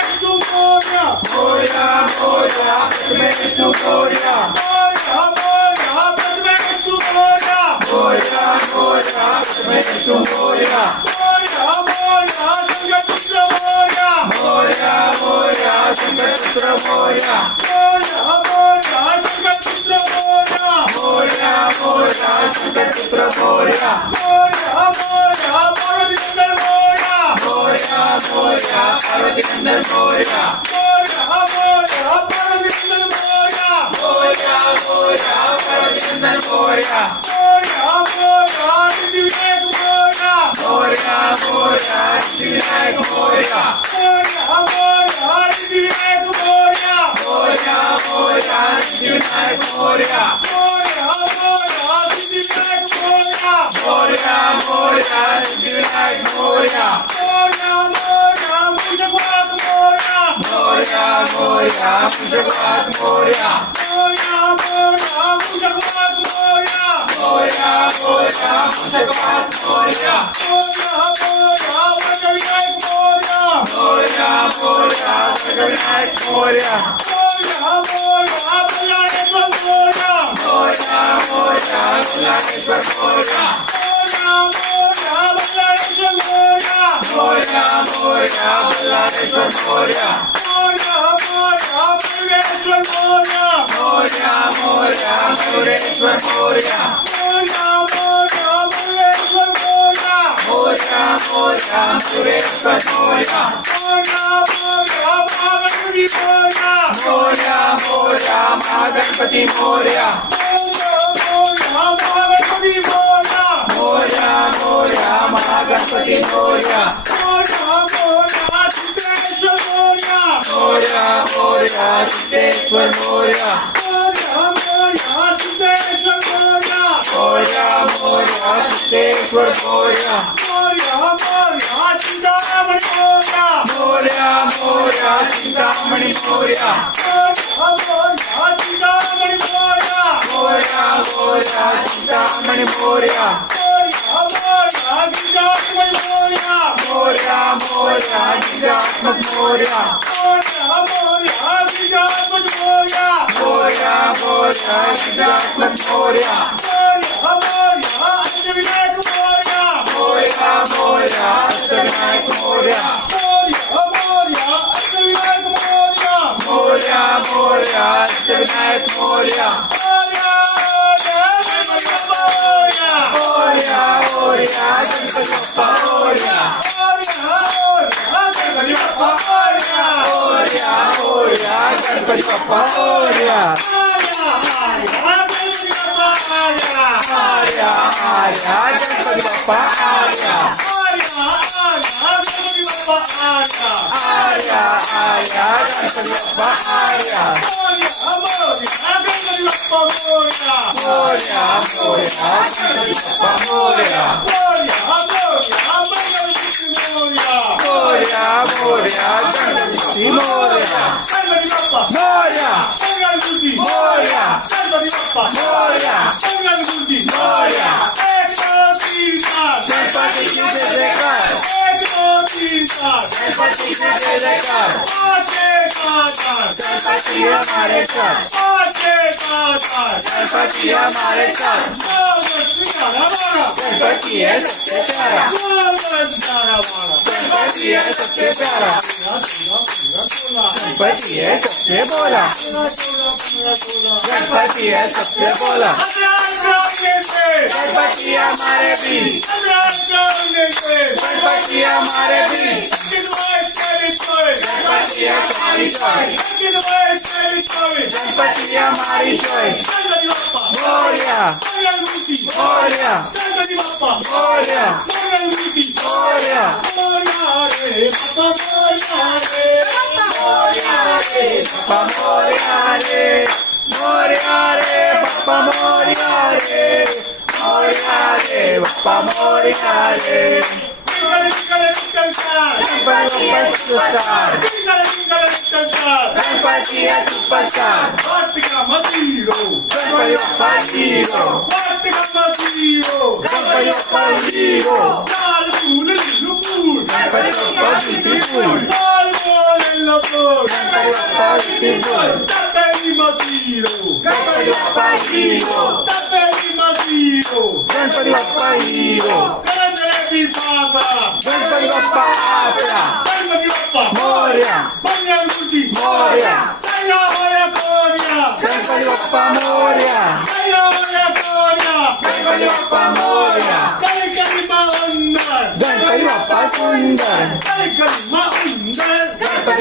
विष्णु मोरया मोरया. मोरया. विष्णु मोरया. मोरया मोरया विष्णु मोरया मोरया. मोरया. विष्णु मोरया. मोरया मोरया संगपुत्र मोरया मोरया. मोरया. संगपुत्र मोरया. मोरया मोरया संगपुत्र मोरया मोरया. मोरया. संगपुत्र मोरया. मोरया मोरया पार्वती नंदन मोरया मोरया पार्वती नंदन मोरया मोरया मोरया पार्वती नंदन मोरया मोरया सिद्धिविनायक मोरया मोरया मोरया सिद्धिविनायक मोरया मोरया सिद्धिविनायक मोरया मोरया मोरया सिद्धिविनायक मोरया मोरया सिद्धिविनायक मोरया मोरया मोरया सिद्धिविनायक मोरया मोरया मुझगवात मोरया मोरया मोरया मुझगवात मोरया मोरया मुझगवात मोरया मोरया मोरया मुझगवात मोरया मोरया वज्रविनायक मोरया मोरया मोरया सिद्धिविनायक मोरया मोरया बल्लाळेश्वर मोरया मोरया मोरया बल्लाळेश्वर मोरया मोरया बल्लाळेश्वर मोरया मोरया मोरया बल्लाळेश्वर मोरया परमेश्वर मोरया मोरया मोरया मयुरेश्वर मोरया परमेश्वर मोरया मोरया मोरया मयुरेश्वर मोरया पार्वती मोरया मोरया मोरया महागणपती मोरया पार्वती मोरया मोरया मोरया महागणपती मोरया सिद्धेश्वर मोरया मोरया मोरया सिद्धेश्वर मोरया सिद्धेश्वर मोरया मोरया मोरया सिद्धेश्वर मोरया चिंतामणि मोरया मोरया मोरया चिंतामणि मोरया चिंतामणि मोरया मोरया मोरया चिंतामणि मोरया गिरिजात्मज मोरया मोरया मोरया गिरिजात्मज मोरया गिरिजात्मज मोरया मोरया मोरया गिरिजात्मज मोरया अष्टविनायक मोरया मोरया मोरया अष्टविनायक मोरया अष्टविनायक मोरया मोरया मोरया अष्टविनायक मोरया मोरया मोरया गणपती बाप्पा मोरया मोरया मोरया गणपती बाप्पा मोरया आर्या आर्या गणपती बाप्पा आर्या आर्या आर्या गणपती बाप्पा आर्या मोरया मोरया गणपती बाप्पा मोरया मोरया मोरया गणपती मोरया मोरया मोरया मोरया मोरया गणपती की जय जयकार गणपती की जय जयकार गणपति हमारे साथ गणपति हमारे साथ गणपति है सबसे प्यारा गणपति है सबसे प्यारा गणपति है सबसे बोला गणपति है सबसे बोला गणपति हमारे बीच गणपति हमारे बीच गणपति है हमारी चॉइस गणपति हमारी चॉइस मोरया मोरया मोरया मोरया मोरया रे बाप्पा मोरया रे मोरया रे बाप्पा मोरया रे मोरया रे बाप्पा मोरया रे गणपति है सुपरस्टार गणपति है superstar Ganpati Bappa hero Ganpati Bappa hero Ganpati Bappa hero Ganpati Bappa beautiful Ganpati Bappa beautiful Ganpati Bappa hero Ganpati Bappa hero Ganpati Bappa आपला मोरया मोरया गणपति बाप्पा मोरया गणपति बाप्पा मोरया गणपति बाप्पा सुंदर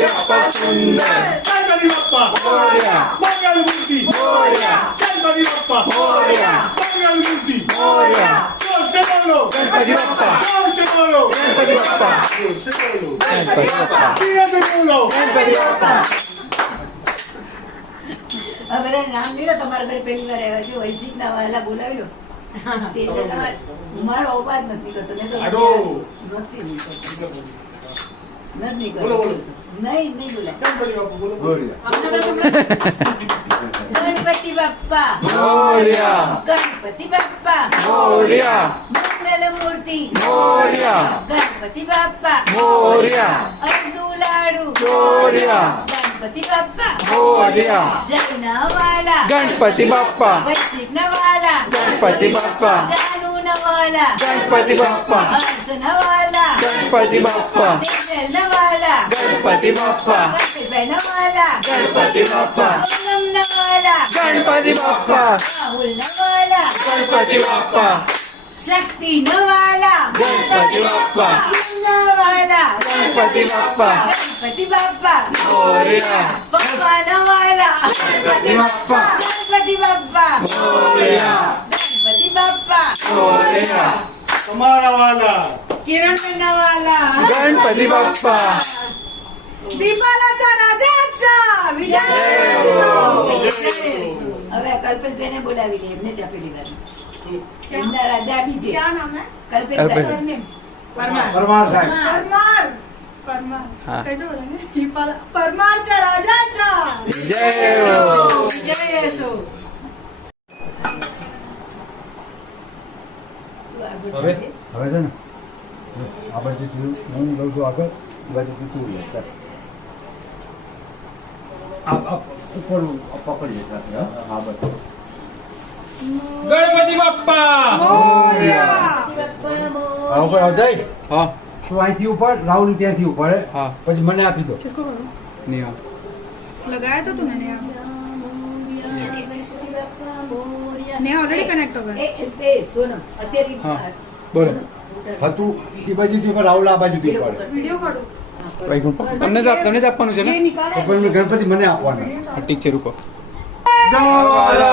बाप्पा सुंदर गणपती बाप्पा मोरया मंगलमूर्ती मोरया गणपती बाप्पा मोरया मंगलमूर्ती मोरया जोर से बोलो गणपती बाप्पा जोर से बोलो गणपती बाप्पा जोर से बोलो गणपती बाप्पा धीरे से बोलो गणपती बाप्पा હવે બધા નામ લીધો તમારા ઘરે પહેલી વાર આવ્યા છે વૈશ્વિક ના વાલા બોલાવ્યો તે જે તમારે મારો અવાજ નથી કરતો નહીં તો આડો. નથી નીકળતો નથી બોલો, બોલો. નીકળતો નહીં બોલાય ગણપતિ બાપ્પા બોલો મોરયા. ગણપતિ બાપ્પા मोरया ગણપતિ બાપ્પા मोरया મંગલ મૂર્તિ मोरया ગણપતિ બાપ્પા मोरया અડધું લાડુ मोरया ગણપતિ બાપ્પા मोरया જૈના વાલા गणपती बाप्पा વૈશ્વિક ના વાલા गणपती बाप्पा જાનુ ના વાલા गणपती बाप्पा હર્ષ ના વાલા गणपती बाप्पा તેજલ ના વાલા गणपती बाप्पा કપિલભાઈ ના વાલા गणपती बाप्पा પૂનમ ના વાલા गणपती बाप्पा રાહુલ ના વાલા गणपती बाप्पा શક્તિ ના વાલા गणपती बाप्पा શિવ ના વાલા गणपती बाप्पा ગણપતિ બાપ્પા मोरया પપ્પા ના વાલા गणपती बाप्पा ગણપતિ બાપ્પા मोरया ગણપતિ બાપ્પા मोरया તમારા વાલા કિરણ ના વાલા गणपती बाप्पा दीपालाच्या राजाचा विजय હવે કલ્પેશભાઈને બોલાવી લે એમને ત્યાં પેલી વાર એમના રાજા બીજે क्या नाम है કલ્પેશભાઈ सरनेम પરમાર સાહેબ. परमार परमार हाँ. कैसे बोलेंगे दीपाला परमारच्या राजाचा जय हो જય યશો હવે હવે છે ને આ બાજુથી હું લઉં છું આગળ એ બાજુથી તું લે ચાલ. આ ઉપર પકડીએ સાથે હા? આ બાજુ ગણપતિ બાપ્પા मोरया આ ઉપર આવ જાય હા તું અહીંથી ઉપર રાહુલ ત્યાંથી ઉપર હા. પછી મને આપી દો. किसको करूं નિયમ लगाया तो तूने नया नया ऑलरेडी कनेक्ट हो गया એ સોનમ અત્યારે હા બોલો હા તું એ બાજુથી ઉપર રાહુલ આ બાજુથી ઉપર वीडियो काढू તમને જ આપવાનું છે ये ને निकाल ઉપર गणपती મને આપવાના. હા, ઠીક છે રૂકો गावाला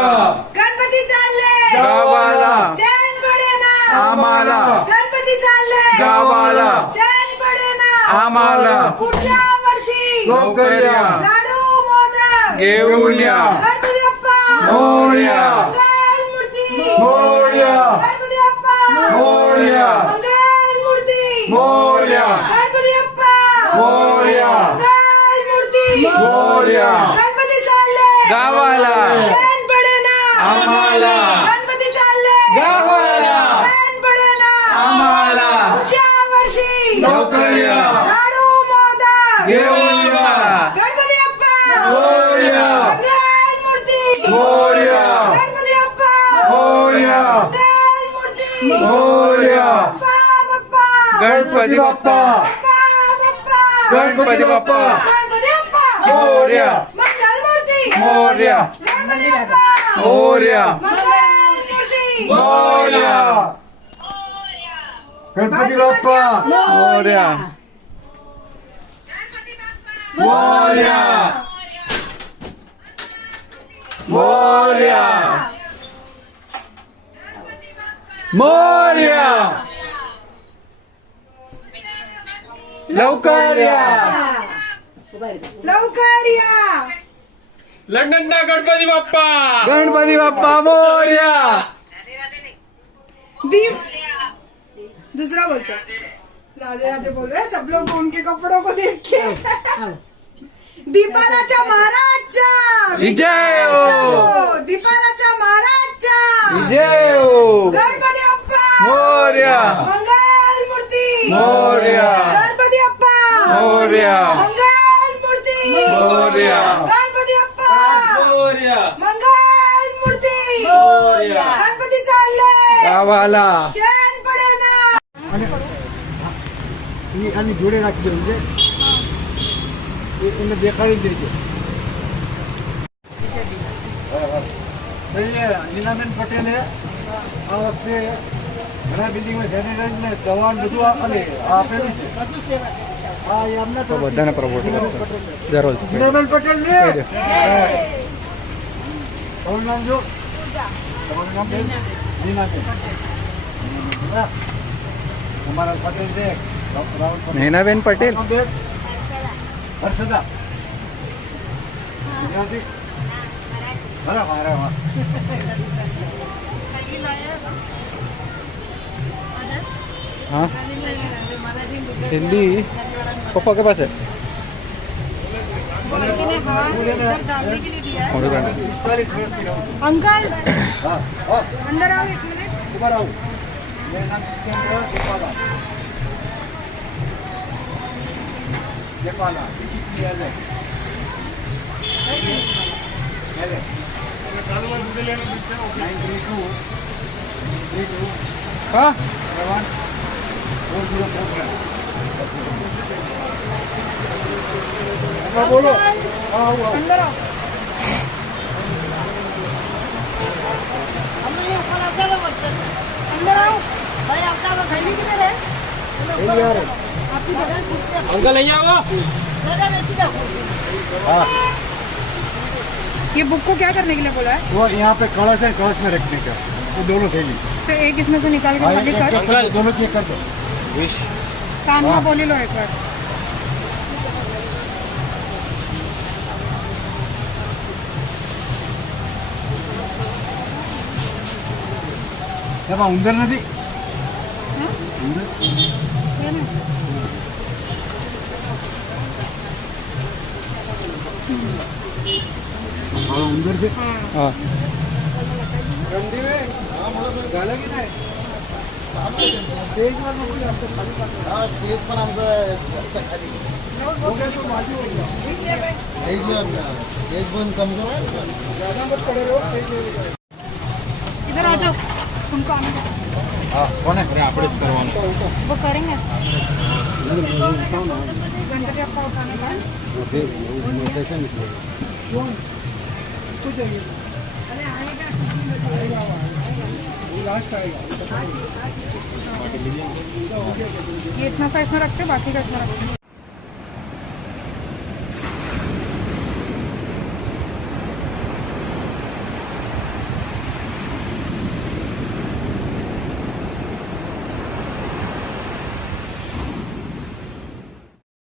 गणपती चालले गावाला चैन पडे ना आम्हाला गणपती चालले गावाला चैन पडे ना आम्हाला पुढच्या वर्षी लवकर या. लाडू मोदक घेऊन या गणपती बाप्पा मोरया मंगल मूर्ती मोरया गणपती बाप्पा मोरया मंगल मूर्ती मोरया गणपती बाप्पा मोरया मंगल मूर्ती मोरया गणपती चालले गावाला चैन पडे ना आम्हाला गणपती चालले गावाला चैन पडे ना आम्हाला पुढच्या वर्षी लवकर या लाडू मोदक घेऊन या गणपती बाप्पा मोरया मंगल मूर्ती मोरया गणपती बाप्पा मोरया मंगल मूर्ती मोरया बाप्पा गणपती बाप्पा बाप्पा गणपती बाप्पा गणपती बाप्पा मोरया मंगल मूर्ती मोरया गणपती बाप्पा मोरया मंगल मूर्ती मोरया गणपती बाप्पा मोरया मोरया मोरया मोरया लवकर या लवकर या लंडनना गणपती बाप्पा गणपती बाप्पा मोरया दीप दूसरा बोलते हैं। राधे राधे बोल रहे हैं सब लोग उनके कपड़ों को देख के दीपालाच्या महाराजचा विजय हो दीपालाच्या महाराजचा विजय हो गणपती बाप्पा मोरया मंगल मूर्ती मोरया गणपती बाप्पा मोरया मंगल मूर्ती मोरया गणपती बाप्पा मंगल मूर्ती गणपती चालले गावाला चैन पडे ना આની જોડે રાખી દેવું છે એને દેખાડી દેજો. નીનાબેન પટેલે આ વખતે ઘણા બિલ્ડિંગમાં સેનિટાઈઝર ને દવા ને બધું આપેલું છે. હા એ અમને તો બધાને પ્રમોટ કરશે જરૂર હિનાબેન પટેલ ને તમારું નામ જો તમારું નામ બેન નીનાબેન હા. તમારા પટેલ છે રાહુલ પટેલ. નૈનાબેન પટેલ નામ બેન હર્ષદા ગુજરાતી બરાબર અરે વાહ हाँ हिंदी पापा के पास है ऑर्डर करना 45 વર્ષ થી રહું છું. अंकल હા હા अंदर आओ 1 मिनट ઉભા રહો मेरा नाम जितेंद्र गोपाला गोपाला DPL LA 932 हाँ 404 हाँ बोलो हाँ आओ आओ अंदर आओ अंदर आओ भाई आपका थैली किधर है ये यार आपकी बगल पूछते हैं अंकल અહીંયા આવો दादा वैसे जाओ हाँ ये बुक को क्या करने के लिए बोला है वो यहाँ पे कलश है कलश में रखने का वो दोनों थैली तो एक इसमें से निकाल के हाँ, खाली एक- कर एक- एक- दोनों की एक कर दो कान में हाँ। बोली लो एक बार એમાં ઉંદર નથી ઉંદર ये ना હા ઉંદર છે हाँ इधर आ जाओ तुमको आने दो હા કોને આપણે જ કરવાનું वो करेंगे गणपति आपका उठाने का है? ये इतना सा इसमें रखते बाकी का इसमें रखते